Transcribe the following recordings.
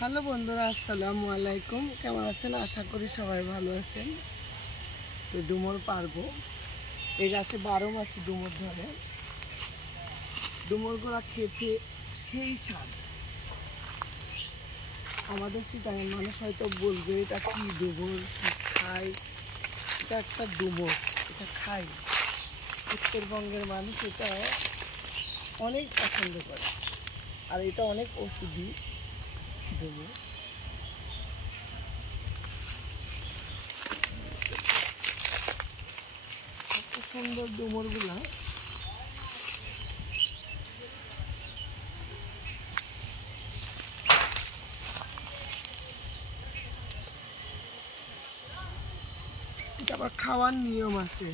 Hello বন্ধুরা, আসসালামু আলাইকুম। কেমন আছেন? আশা করি সবাই ভালো আছেন। তো ডুমুর পারবো, এই গাছে 12 মাসে ডুমুর ধরে। ডুমুরগুলা খেতে সেই স্বাদ। আমাদের চিটাগাং মানুষ হয়তো বলবে এটা কি ডুমুর, কি খায়? এটা একটা ডুমুর, এটা খাই। উত্তরবঙ্গের মানুষ এটা অনেক পছন্দ করে, আর এটা অনেক ওষুধি ডুমুর। এত সুন্দর ডুমুরগুলা। এটা আবার খাওয়ার নিয়ম আছে,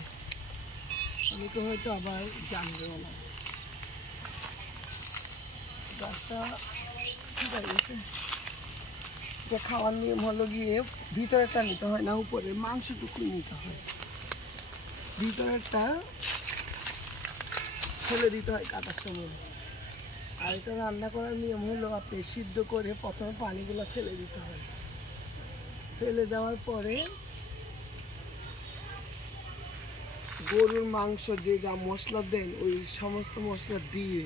অনেকে হয়তো আবার জানবেও না। গাছটা ঠিক আছে, এটা খাওয়ার নিয়ম হলো গিয়ে ভিতরেরটা নিতে হয় না, উপরে মাংসটুকু নিতে হয়। ভিতরেরটা ফেলে দিতে হয় কাটার সময়। আর এটা রান্না করার নিয়ম হলো আপনি সিদ্ধ করে প্রথমে পানিগুলো ফেলে দিতে হয়। ফেলে দেওয়ার পরে গরুর মাংস যে যা মশলা দেন ওই সমস্ত মশলা দিয়ে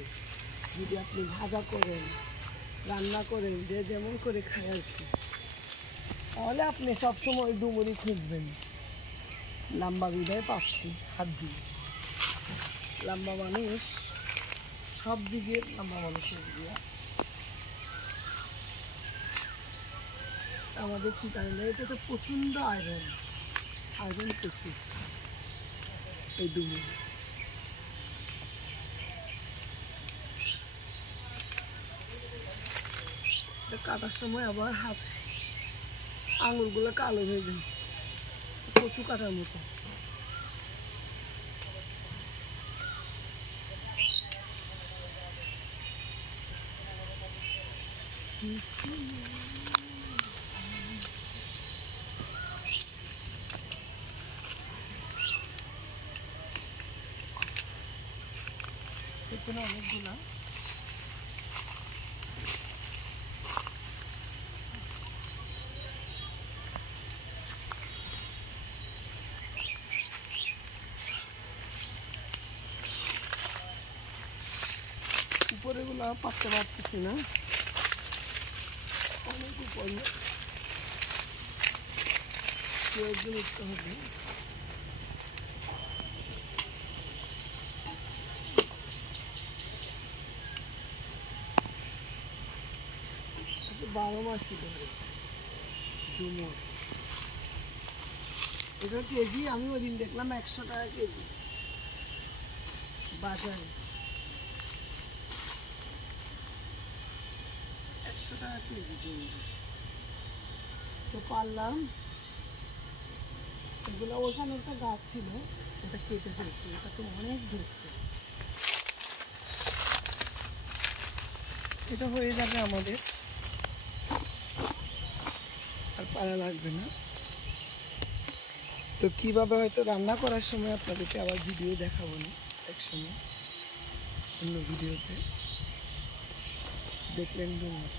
যদি আপনি ভাজা করেন, রান্না করেন, যে যেমন করে খায় আর কি, তাহলে আপনি সবসময় ডুমুরি খুঁজবেন। লম্বা বিদায় পাচ্ছি হাত দিয়ে, লম্বা মানুষ সব দিকে লম্বা মানুষের দিয়ে। আমাদের চিটাগাং এটাতে প্রচণ্ড আয়রন, আয়রন প্রচুর এই ডুমুরি। কাটার সময় আবার হাত আঙুলগুলো কালো হয়ে যায়, কচু কাটার মতো। এখানে অনেকগুলা উপরে গুলা পাততে পারতেছি না, অনেক উপরে একজন উঠতে হবে। বারো মাসি ধরে ডুমুর। এটা কেজি আমি ওই দিন দেখলাম 100 টাকা কেজি বাজারে, 100 টাকা কেজি ডুমুর। তো পারলাম এগুলো। ওখানে একটা গাছ ছিল, ওটা কেটে ফেলছি, এটা তো অনেক ধরছে। এটা হয়ে যাবে আমাদের, আর পারা লাগবে না। তো কিভাবে হয়তো রান্না করার সময় আপনাদেরকে আবার ভিডিও দেখাবো না, এক সময় অন্য ভিডিওতে। দেখলেন ডুমুর।